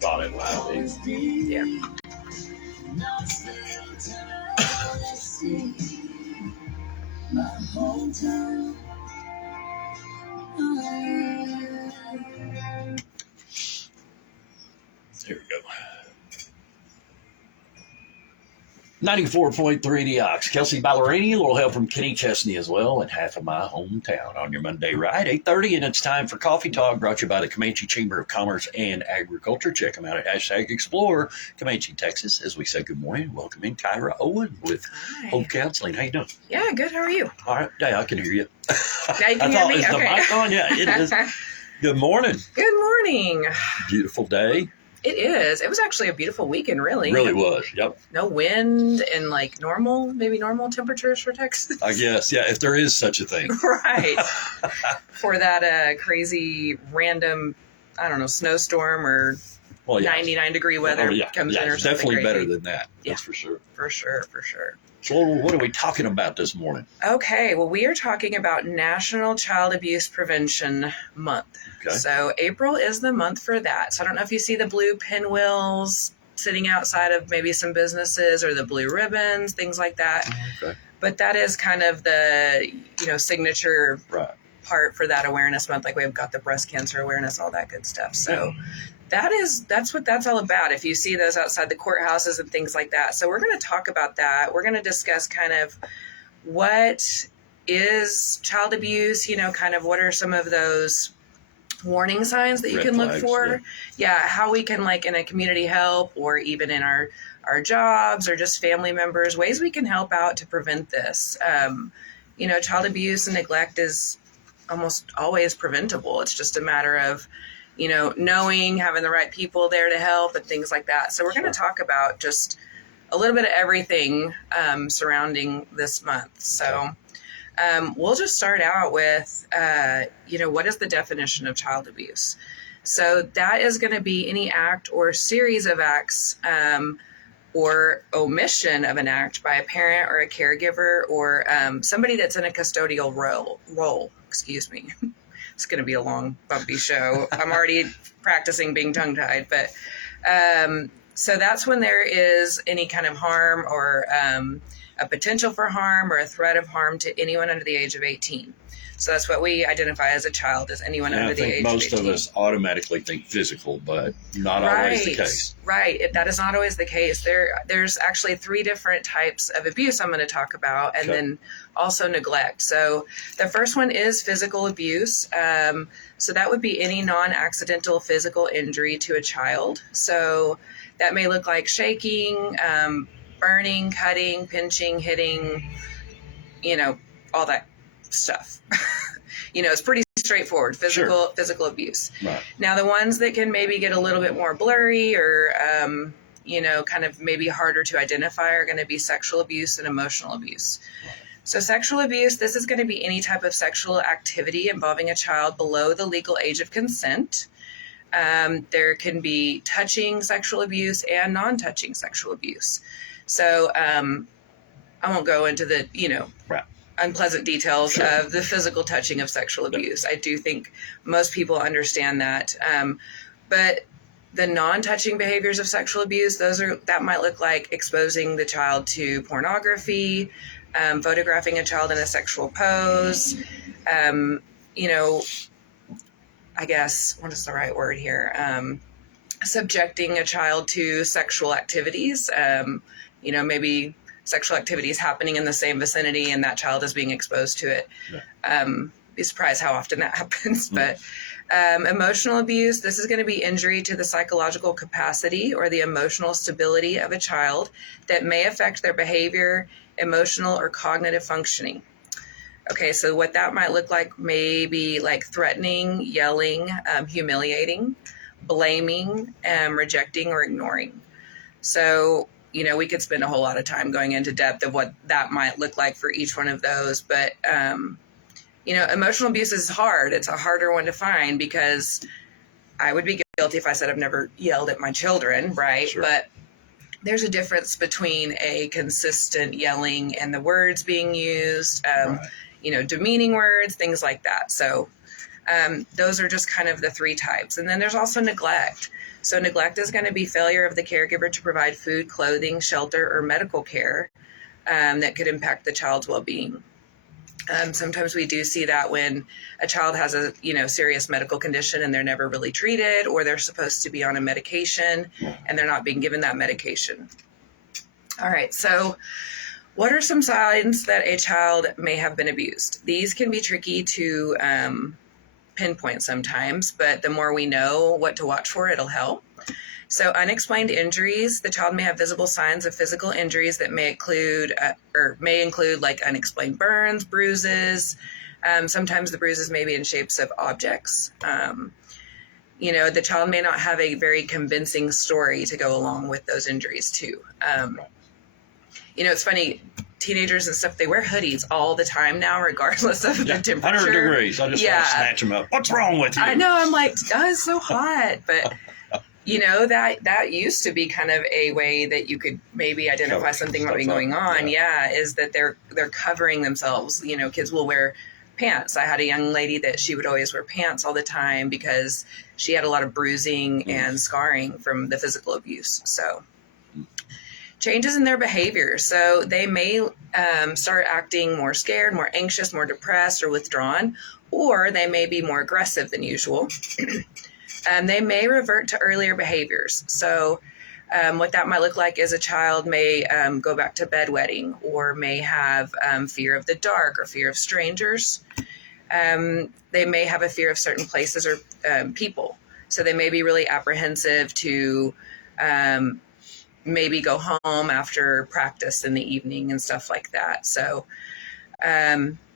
Thought it loud. Yeah. Here we go. 94.3 The Ox. Kelsey Ballerini, a little help from Kenny Chesney as well, and half of my hometown on your Monday ride. 8:30, and it's time for Coffee Talk, brought to you by the Comanche Chamber of Commerce and Agriculture. Check them out at #Explore Comanche, Texas. As we say good morning, welcome in Kyra Owen with Home Counseling. How you doing? Yeah, good. How are you? All right. Yeah, I can hear you. Now you can hear me? Is the mic on? Yeah, it is. Good morning. Good morning. Beautiful day. It is. It was actually a beautiful weekend, really. It really was. Yep. No wind and like maybe normal temperatures for Texas. I guess. Yeah, if there is such a thing. Right. For that crazy random, I don't know, snowstorm or 99-degree weather comes in or something definitely crazy. Better than that. That's for sure. For sure. So what are we talking about this morning? Okay, well, we are talking about National Child Abuse Prevention Month. Okay. So April is the month for that. So I don't know if you see the blue pinwheels sitting outside of maybe some businesses or the blue ribbons, things like that. Okay. But that is kind of the, signature part for that awareness month. Like we've got the breast cancer awareness, all that good stuff. So that's what that's all about. If you see those outside the courthouses and things like that. So we're going to talk about that. We're going to discuss kind of what is child abuse, kind of what are some of those warning signs that you can look for. Yeah. How we can, like in a community help or even in our jobs or just family members, ways we can help out to prevent this. Child abuse and neglect is almost always preventable. It's just a matter of, knowing, having the right people there to help and things like that. So we're going to talk about just a little bit of everything surrounding this month. So we'll just start out with, what is the definition of child abuse? So that is going to be any act or series of acts or omission of an act by a parent or a caregiver or somebody that's in a custodial role. Excuse me. It's going to be a long, bumpy show. I'm already practicing being tongue-tied, but so that's when there is any kind of harm or a potential for harm or a threat of harm to anyone under the age of 18. So that's what we identify as a child, as anyone under the age of 18. Most of us automatically think physical, but not always the case. Right. That is not always the case. There's actually 3 different types of abuse I'm going to talk about, and then also neglect. So the first one is physical abuse. So that would be any non-accidental physical injury to a child. So that may look like shaking, burning, cutting, pinching, hitting, all that stuff. It's pretty straightforward, physical abuse. Right. Now, the ones that can maybe get a little bit more blurry or, kind of maybe harder to identify are going to be sexual abuse and emotional abuse. Right. So sexual abuse, this is going to be any type of sexual activity involving a child below the legal age of consent. There can be touching sexual abuse and non-touching sexual abuse. So I won't go into the, unpleasant details of the physical touching of sexual abuse. I do think most people understand that. But the non-touching behaviors of sexual abuse, that might look like exposing the child to pornography, photographing a child in a sexual pose, I guess, what is the right word here? Subjecting a child to sexual activities, maybe sexual activities happening in the same vicinity and that child is being exposed to it. Yeah. Be surprised how often that happens. But emotional abuse, this is going to be injury to the psychological capacity or the emotional stability of a child that may affect their behavior, emotional or cognitive functioning. Okay, so what that might look like, maybe like threatening, yelling, humiliating, blaming, rejecting, or ignoring. So, we could spend a whole lot of time going into depth of what that might look like for each one of those. But, emotional abuse is hard. It's a harder one to find because I would be guilty if I said I've never yelled at my children, right? Sure. But there's a difference between a consistent yelling and the words being used, demeaning words, things like that. So those are just kind of the 3 types. And then there's also neglect. So neglect is going to be failure of the caregiver to provide food, clothing, shelter, or medical care that could impact the child's well-being. Sometimes we do see that when a child has a serious medical condition and they're never really treated, or they're supposed to be on a medication and they're not being given that medication. All right, so what are some signs that a child may have been abused? These can be tricky to pinpoint sometimes, but the more we know what to watch for, it'll help. So unexplained injuries, the child may have visible signs of physical injuries that may include like unexplained burns, bruises. Sometimes the bruises may be in shapes of objects. The child may not have a very convincing story to go along with those injuries too. It's funny, teenagers and stuff, they wear hoodies all the time now, regardless of the temperature. 100 degrees. I just want to snatch them up. What's wrong with you? I know. I'm like, oh, it's so hot. But, that used to be kind of a way that you could maybe identify something might be going on. Yeah, is that they're covering themselves. Kids will wear pants. I had a young lady that she would always wear pants all the time because she had a lot of bruising and scarring from the physical abuse. So changes in their behavior. So they may start acting more scared, more anxious, more depressed, or withdrawn, or they may be more aggressive than usual. They may revert to earlier behaviors. So what that might look like is a child may go back to bedwetting, or may have fear of the dark or fear of strangers. They may have a fear of certain places or people. So they may be really apprehensive to maybe go home after practice in the evening and stuff like that. So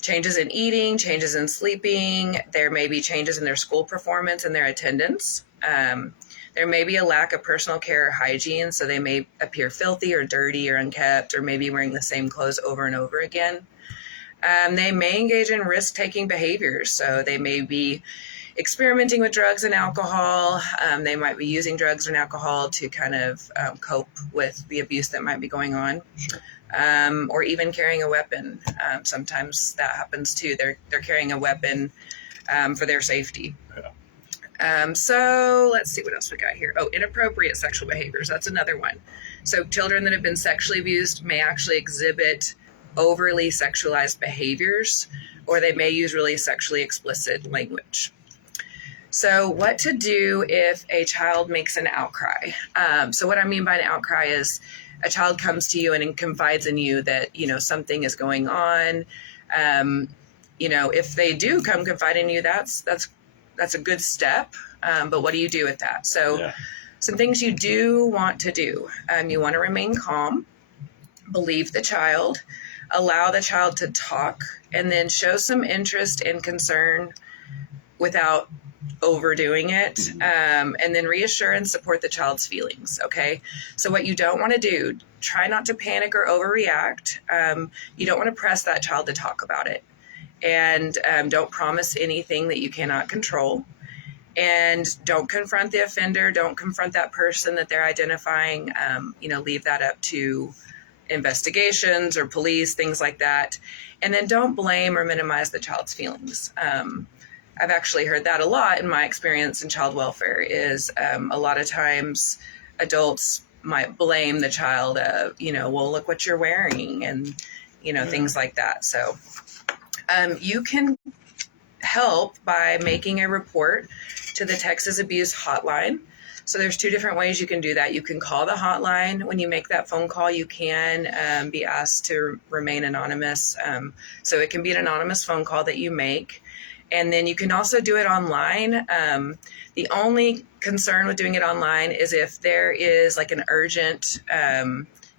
changes in eating, changes in sleeping. There may be changes in their school performance and their attendance. There may be a lack of personal care or hygiene, so they may appear filthy or dirty or unkept, or maybe wearing the same clothes over and over again. They may engage in risk-taking behaviors, so they may be experimenting with drugs and alcohol. They might be using drugs and alcohol to kind of cope with the abuse that might be going on. Or even carrying a weapon. Sometimes that happens too. They're carrying a weapon for their safety. Yeah. So let's see what else we got here. Oh, inappropriate sexual behaviors. That's another one. So children that have been sexually abused may actually exhibit overly sexualized behaviors, or they may use really sexually explicit language. So what to do if a child makes an outcry? So what I mean by an outcry is a child comes to you and confides in you that, something is going on. If they do come confide in you, that's a good step. But what do you do with that? So some things you do want to do. You want to remain calm, believe the child, allow the child to talk, and then show some interest and concern without overdoing it, and then reassure and support the child's feelings. Okay. So what you don't want to do, try not to panic or overreact. You don't want to press that child to talk about it, and don't promise anything that you cannot control, and don't confront the offender. Don't confront that person that they're identifying. Leave that up to investigations or police, things like that. And then don't blame or minimize the child's feelings. I've actually heard that a lot in my experience in child welfare is a lot of times adults might blame the child, well, look what you're wearing and, things like that. So you can help by making a report to the Texas Abuse Hotline. So there's two different ways you can do that. You can call the hotline. When you make that phone call, you can be asked to remain anonymous. So it can be an anonymous phone call that you make. And then you can also do it online. The only concern with doing it online is if there is like an urgent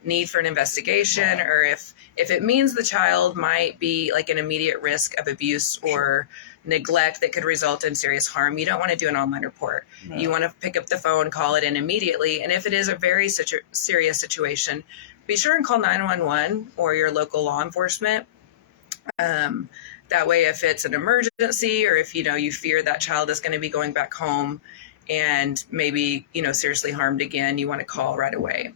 need for an investigation, or if it means the child might be like an immediate risk of abuse or neglect that could result in serious harm. You don't want to do an online report. No. You want to pick up the phone, call it in immediately. And if it is a very serious situation, be sure and call 911 or your local law enforcement. That way, if it's an emergency or if, you fear that child is going to be going back home and maybe, seriously harmed again, you want to call right away.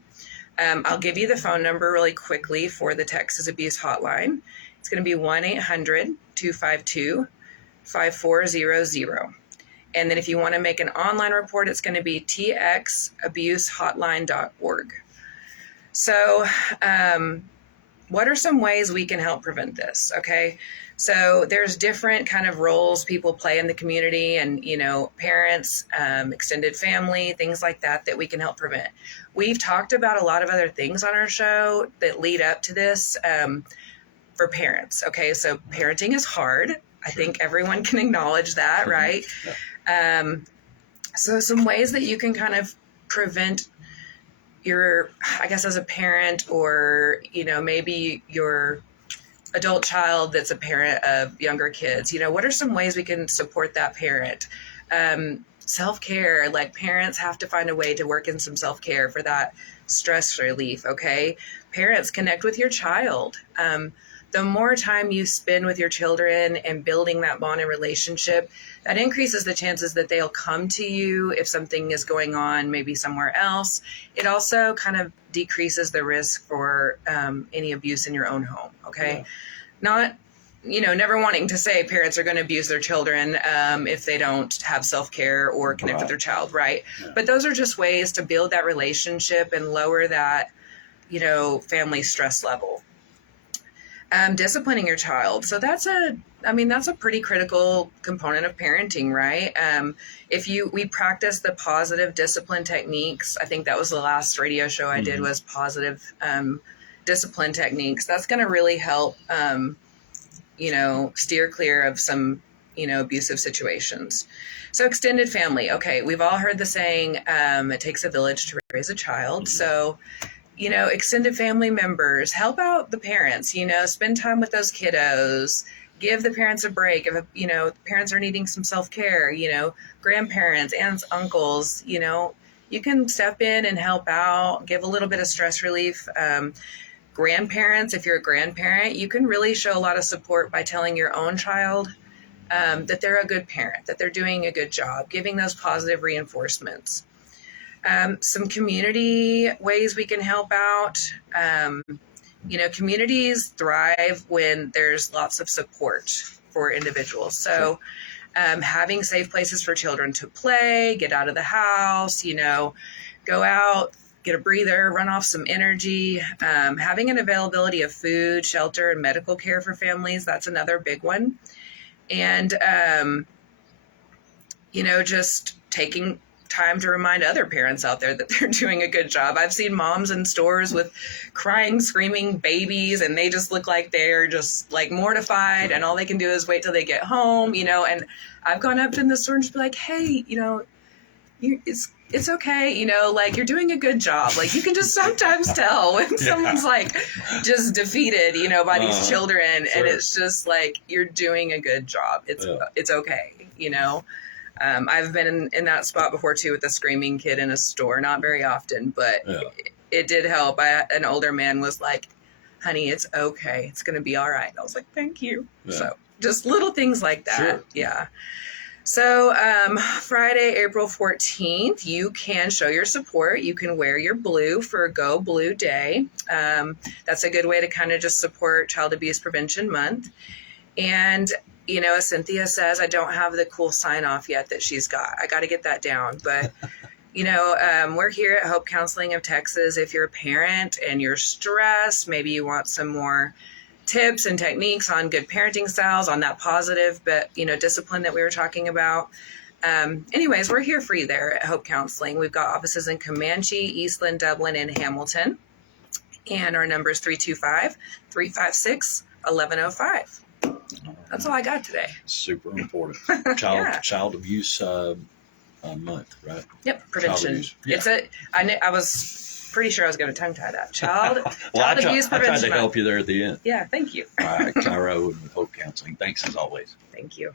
I'll give you the phone number really quickly for the Texas Abuse Hotline. It's going to be 1-800-252-5400. And then if you want to make an online report, it's going to be txabusehotline.org. So, what are some ways we can help prevent this? Okay. So there's different kind of roles people play in the community, and, parents, extended family, things like that we can help prevent. We've talked about a lot of other things on our show that lead up to this, for parents. Okay. So parenting is hard. I think everyone can acknowledge that, right? Yeah. So some ways that you can kind of prevent as a parent, or, maybe your adult child that's a parent of younger kids, what are some ways we can support that parent? Self-care, like parents have to find a way to work in some self-care for that stress relief. Okay. Parents, connect with your child. The more time you spend with your children and building that bond and relationship, that increases the chances that they'll come to you if something is going on, maybe somewhere else. It also kind of decreases the risk for any abuse in your own home. Okay. Yeah. Never wanting to say parents are going to abuse their children if they don't have self-care or connect with their child. Right. Yeah. But those are just ways to build that relationship and lower that, family stress level. Disciplining your child. So that's a pretty critical component of parenting, right? We practice the positive discipline techniques. I think that was the last radio show I did, was positive discipline techniques. That's going to really help, steer clear of some, abusive situations. So extended family. Okay. We've all heard the saying, it takes a village to raise a child. So, extended family members, help out the parents, spend time with those kiddos, give the parents a break. If, parents are needing some self-care, grandparents, aunts, uncles, you can step in and help out, give a little bit of stress relief. Grandparents, if you're a grandparent, you can really show a lot of support by telling your own child that they're a good parent, that they're doing a good job, giving those positive reinforcements. Some community ways we can help out. Communities thrive when there's lots of support for individuals. So having safe places for children to play, get out of the house, go out, get a breather, run off some energy. Having an availability of food, shelter, and medical care for families, that's another big one. And, just taking time to remind other parents out there that they're doing a good job. I've seen moms in stores with crying, screaming babies, and they just look like they're just like mortified, and all they can do is wait till they get home, and I've gone up to the store and just be like, hey, it's okay, like you're doing a good job. Like you can just sometimes tell when someone's like just defeated, by these children, sure. And it's just like, you're doing a good job. It's okay, I've been in that spot before too, with a screaming kid in a store. Not very often, but it did help. An older man was like, honey, it's okay. It's going to be all right. I was like, thank you. Yeah. So just little things like that. Sure. Yeah. So Friday, April 14th, you can show your support. You can wear your blue for Go Blue Day. That's a good way to kind of just support Child Abuse Prevention Month. And as Cynthia says, I don't have the cool sign off yet that she's got. I got to get that down. But, we're here at Hope Counseling of Texas. If you're a parent and you're stressed, maybe you want some more tips and techniques on good parenting styles, on that positive, but, discipline that we were talking about. Anyways, we're here for you there at Hope Counseling. We've got offices in Comanche, Eastland, Dublin, and Hamilton. And our number is 325-356-1105. That's all I got today. Super important. Child abuse month, right? Yep, prevention. Yeah. I was pretty sure I was going to tongue tie that. Child abuse prevention. I tried to help you there at the end. Yeah, thank you. All right, Kyra Owen with Hope Counseling. Thanks as always. Thank you.